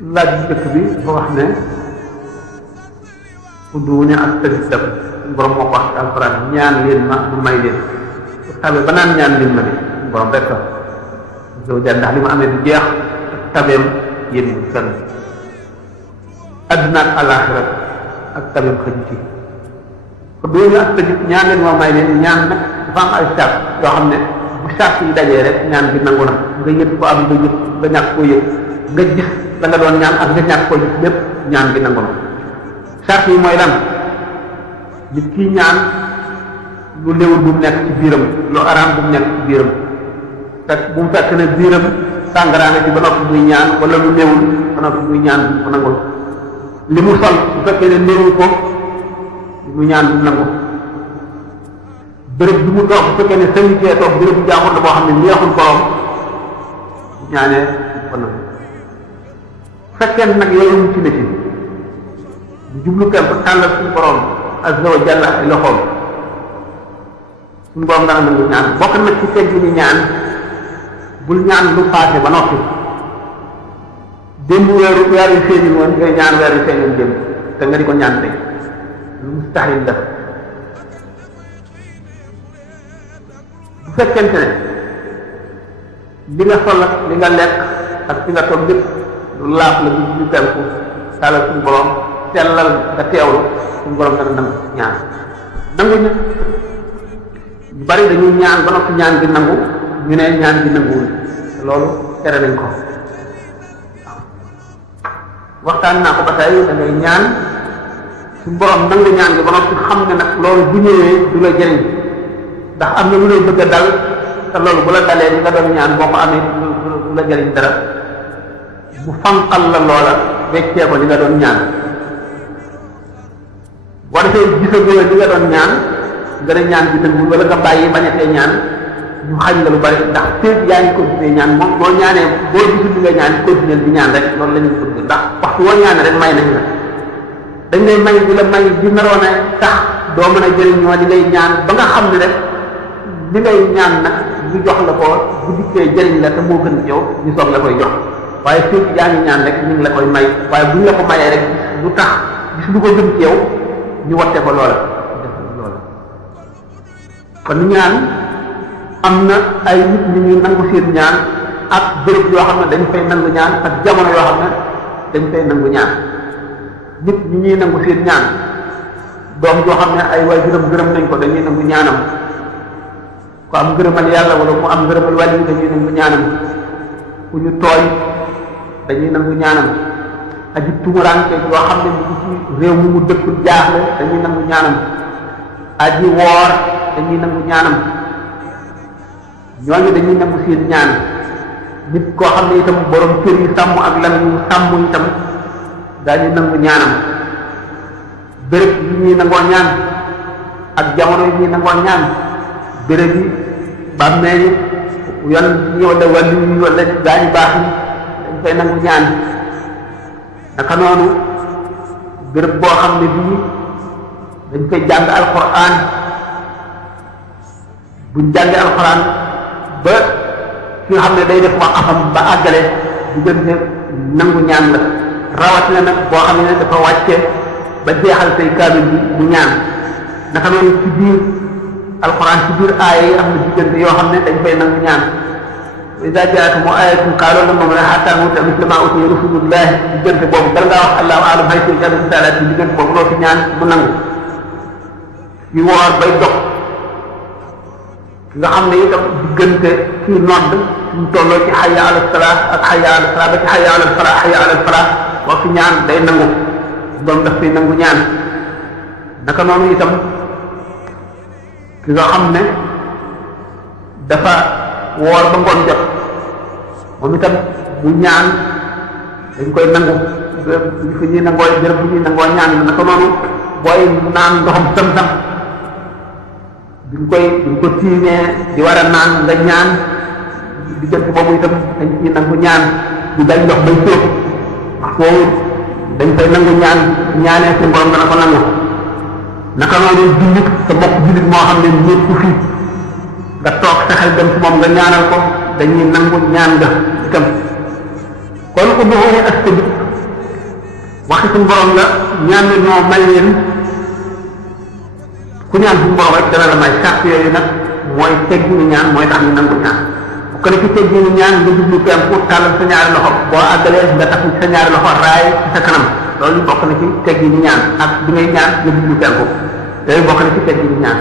laaj bu njëkk bi dafa wax ne ud'uuni astajib lakum borom moo ko wax ci alquran ñaan leen ma mu may leen tabe ba naan ñaan leen ma de borom rek zow jàll ndax li ma amee du jeex ak tabeem yéen bu fenn adduna ak alaxira ak tabeem xëju ci ud'uuni astajib ñaan leen ma may leen ñaan nag dafa am ay sart yoo xam ne bu sart yi dajee rek ñaan bi nangu na nga yëg ko am nga yëg nga ñàkk koo yëg nga gis la nga doon ñaan ak nga ñàkk koo gis lépp ñaan bi nangu na sart yi mooy lan nit kii ñaan lu léwul bu mu nekk ci biiram lu araam bu mu nekk ci biiram fekk bu mu fekk ne biiram sàngaraane ci ba noppi muy ñaan wala lu léwul ba noppi muy ñaan bu ko nangul li mu sol bu fekkee ne néewul ko li mu ñaan bu mu nangu béréb bi mu toog bu fekkee ne sëñ cee toog béréb bu jaaxul la boo xam ne neexul borom ñaanee ko nangu fekkee nag yooyu mu ci nekk bu jublu kenn ko tàllal suñu borom azza wa jalla ay loxoom suñu borom dana nangu ñaan bokk na ci teggi ni ñaan bul ñaan lu paase ba noppi démb weer yu feeñi woon ngay ñaan weer yu feeñoon démb te nga di ko ñaan tey lu mustahil def bu fekkente ne li nga sol ak li nga lekk ak fi nga toog lépp lu laaf la bi ñu penku tàllal suñu borom sellal nga teewlu suñu borom dana nangu ñaan nangu ñu bari dañuy ñaan ba noppi ñaan gi nangu ñu ne ñaan gi nanguwul loolu tere nañ ko waxtaan naa ko ba tey da ngay ñaan suñu borom nangu ñaan gi ba noppi xam ne nag loolu bu ñëwee du la jëriñ ndax am na lu lay bëgg a dal te loolu bu la dalee li nga doon ñaan boo ko amee du la jëriñ dara bu fanqal la loola weccee ko li nga doon ñaan boo defee gisagoo li nga doon ñaan nga ne ñaan bi dëngul wala nga bàyyi bañatee ñaan ñu xañ la lu bari ndax féeg yaa ngi continuer ñaan moom boo ñaanee boo gisul li nga ñaan continuer di ñaan rek loolu la ñuy bëgg ndax waxtu woo ñaane rek may nañ la dañ lay may di la may di naroon a tax doo mën a jëriñoo li ngay ñaan ba nga xam ne rek li ngay ñaan nag ñu jox la ko bu dikkee jëriñ la te moo gën ci yow ñu soog la koy jox waaye féeg yaa ngi ñaan rek ñu ngi la koy may waaye buñ la ko mayee rek lu tax gis lu ko gën ci yow ñu watte ko loola def loola kon ñaan am na ay nit ñi ñuy nangu seen ñaan ak béréb yoo xam ne dañ fay nangu ñaan ak jamono yoo xam ne dañ fay nangu ñaan nit ñi ñuy nangu seen ñaan doom joo xam ne ay waajuram gërëm nañ ko dañuy nangu ñaanam ku am ngërëmal yàlla wala mu am ngërëmal waajur dañuy nangu ñaanam ku ñu tooñ dañuy nangu ñaanam aji tumuraanke yoo xam ne mu ngi ci réew mi mu dëkk jaaxle dañuy nangu ñaanam aji woor dañuy nangu ñaanam ñooñu dañuy nangu seen ñaan nit koo xam ne itam borom kër yi sàmm ak lam yu sàmm itam daañu nangu ñaanam béréb yi ñuy nangoo ñaan ak jamono yi ñuy nangoo ñaan béréb yi bàmmeel yi yan yi wala wàllu yi wala gaañu baax yi dañ fay nangu ñaan naka noonu béréb boo xam ne bii dañ koy jàng alquran buñ jàngee alquran ba ki nga xam ne day def waqafam ba àggale diggante nangu ñaan la rawatina nag boo xam ne dafa wàcce ba jeexal say kaamil bi mu ñaan naka noonu ci biir alquran ci biir aaya yi am na diggante yoo xam ne dañ fay nangu ñaan wa iza jaa'athum aayatun qaaluu lan nu'mina hattaa nu'ta misla maa utiya rasuulullaah diggante boobu bala ngaa wax allahu a'lam haysu yaj'alu risaalaatihi diggante boobu loo fi ñaan mu nangu yu woor bay dox nga xam ne itam diggante kii nodd ñu tolloo ci hayya ala salaat ak hayya ala salaat ba ci hayya ala falaa hayya ala falaa boo fi ñaan day nangu doom daf fay nangu ñaan naka noonu itam ki nga xam ne dafa woor ba ngoon jot moom itam bu ñaan dañ koy nangu ñu fi ñuy nangoo béréb bu ñuy nangoo ñaan naka noonu booy naan ndoxam sam-sam duñ ko tiimee di war a naan nga ñaan diggante boobu itam dañ ciy nangu ñaan di dañ ndox bay sóob wax foofu dañ koy nangu ñaan ñaanee seen borom dana ko nangu naka noonu jullit sa mbokk jullit moo xam ne ñëpp fii nga toog sa xel dem ci moom nga ñaanal ko dañuy nangu ñaan nga itam kon ud'uuni astajib waxi suñu borom la ñaan la ñoo may leen ku ñaan suñu borom rek dana la may carte yooyu nag mooy tegginu ñaan mooy tax ñu nangu ñaan bu ko defee tegginu ñaan nga jublu penku tàllal sa ñaari loxo boo àggalee nga tax sa ñaari loxo raay ci sa kanam loolu bokk na ci tegginu ñaan ak bi ngay ñaan nga jublu penku yooyu bokk na ci tegginu ñaan